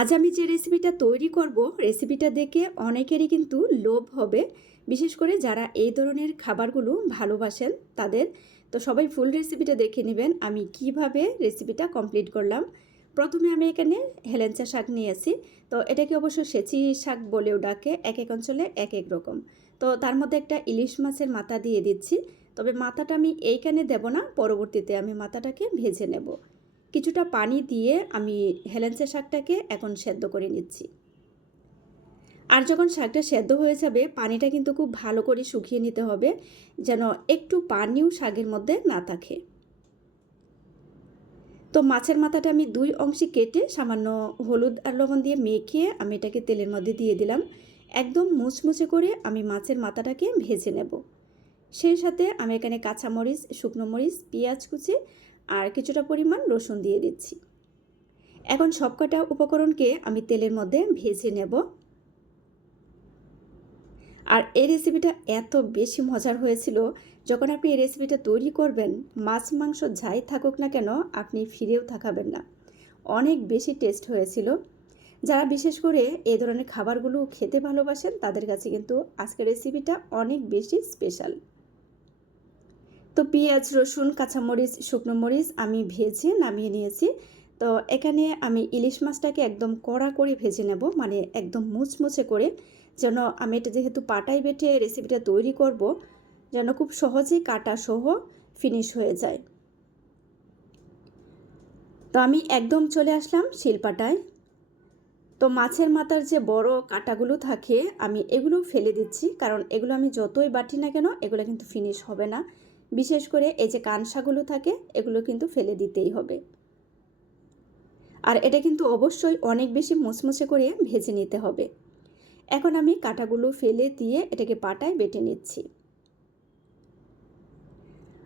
আজ আমি যে রেসিপিটা তৈরি করব রেসিপিটা দেখে অনেকেরই কিন্তু লোভ হবে। বিশেষ করে যারা এই ধরনের খাবারগুলো ভালোবাসেন, তাদের। তো সবাই ফুল রেসিপিটা দেখে নেবেন, আমি কীভাবে রেসিপিটা কমপ্লিট করলাম। প্রথমে আমি এখানে হেলেঞ্চা শাক নিয়েছি তো এটাকে অবশ্য সেচি শাক বলেও ডাকে, এক এক অঞ্চলে এক এক রকম। তো তার মধ্যে একটা ইলিশ মাছের মাথা দিয়ে দিচ্ছি। তবে মাথাটা আমি এইখানে দেব না, পরবর্তীতে আমি মাথাটাকে ভেজে নেব। কিছুটা পানি দিয়ে আমি হেলেঞ্চা শাকটাকে এখন সেদ্ধ করে নিচ্ছি। আর যখন শাকটা সেদ্ধ হয়ে যাবে, পানিটা কিন্তু খুব ভালো করে শুকিয়ে নিতে হবে, যেন একটু পানিও শাকের মধ্যে না থাকে। তো মাছের মাথাটা আমি দুই অংশে কেটে সামান্য হলুদ আর লবণ দিয়ে মেখে আমি এটাকে তেলের মধ্যে দিয়ে দিলাম। একদম মুচমুচে করে আমি মাছের মাথাটাকে ভেজে নেব। সেই সাথে আমি এখানে কাঁচামরিচ, শুকনো মরিচ, পেঁয়াজ কুচি আর কিছুটা পরিমাণ রসুন দিয়ে দিচ্ছি। এখন সবকটা উপকরণকে আমি তেলের মধ্যে ভেজে নেব। আর এই রেসিপিটা এত বেশি মজার হয়েছিল, যখন আপনি এই রেসিপিটা তৈরি করবেন, মাছ, মাংস যাই থাকুক না কেন, আপনি ফিরেও থাকাবেন না। অনেক বেশি টেস্ট হয়েছিল। যারা বিশেষ করে এই ধরনের খাবারগুলো খেতে ভালোবাসেন, তাদের কাছে কিন্তু আজকের রেসিপিটা অনেক বেশি স্পেশাল। তো পেঁয়াজ, রসুন, কাঁচামরিচ, শুকনো মরিচ আমি ভেজে নামিয়ে নিয়েছি। তো এখানে আমি ইলিশ মাছটাকে একদম কড়া করে ভেজে নেব মানে একদম মুচমুচে করে, যেন আমি এটা যেহেতু পাটাই বেটে রেসিপিটা তৈরি করব, যেন খুব সহজেই কাটা সহ ফিনিশ হয়ে যায়। তো আমি একদম চলে আসলাম শিলপাটায়। তো মাছের মাথার যে বড় কাটাগুলো থাকে, আমি এগুলো ফেলে দিচ্ছি, কারণ এগুলো আমি যতই বাটি না কেন, এগুলো কিন্তু ফিনিশ হবে না। বিশেষ করে এই যে কানসাগুলো থাকে, এগুলো কিন্তু ফেলে দিতেই হবে। আর এটা কিন্তু অবশ্যই অনেক বেশি মুচমুচে করে ভেজে নিতে হবে। এখন আমি কাঁটাগুলো ফেলে দিয়ে এটাকে পাটায় বেটে নিচ্ছি।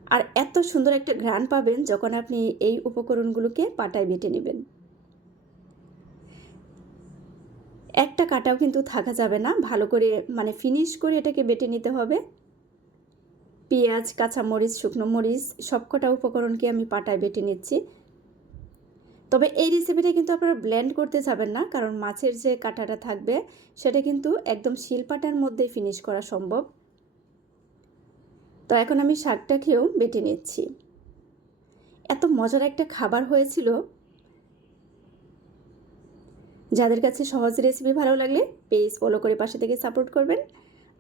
আর এত সুন্দর একটা ঘ্রাণ পাবেন যখন আপনি এই উপকরণগুলোকে পাটায় বেটে নেবেন। একটা কাটাও কিন্তু থাকা যাবে না, ভালো করে মানে ফিনিশ করে এটাকে বেটে নিতে হবে। পেঁয়াজ, কাঁচামরিচ, শুকনো মরিচ, সবকটা উপকরণকে আমি পাটায় বেটে নিচ্ছি। তবে এই রেসিপিটা কিন্তু আপনারা ব্লেন্ড করতে যাবেন না, কারণ মাছের যে কাঁটাটা থাকবে, সেটা কিন্তু একদম শিলপাটার মধ্যে ফিনিশ করা সম্ভব। তো এখন আমি শাকটাকেও বেটে নিচ্ছি। এত মজার একটা খাবার হয়েছিল। যাদের কাছে সহজ রেসিপি ভালো লাগলে পেজ ফলো করে পাশে থেকে সাপোর্ট করবেন।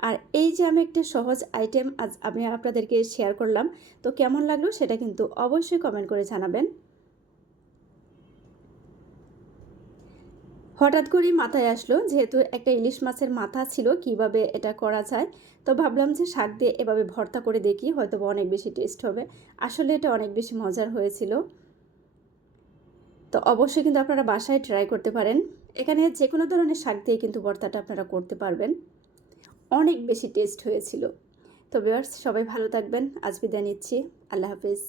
আর এই যে আমি একটা সহজ আইটেম আজ আমি আপনাদেরকে শেয়ার করলাম, তো কেমন লাগল সেটা কিন্তু অবশ্যই কমেন্ট করে জানাবেন। হঠাৎ করেই মাথায় আসলো যেহেতু একটা ইলিশ মাছের মাথা ছিল কীভাবে এটা করা যায়, তো ভাবলাম যে শাক দিয়ে এভাবে ভর্তা করে দেখি হয়তো অনেক বেশি টেস্ট হবে। আসলে এটা অনেক বেশি মজার হয়েছিল। তো অবশ্যই কিন্তু আপনারা বাসায় ট্রাই করতে পারেন। এখানে যে কোনো ধরনের শাক দিয়ে কিন্তু ভর্তাটা আপনারা করতে পারবেন। অনেক বেশি টেস্ট হয়েছিল। তো ভিউয়ার্স সবাই ভালো থাকবেন। আজ বিদায় নিচ্ছি। আল্লাহ হাফিজ।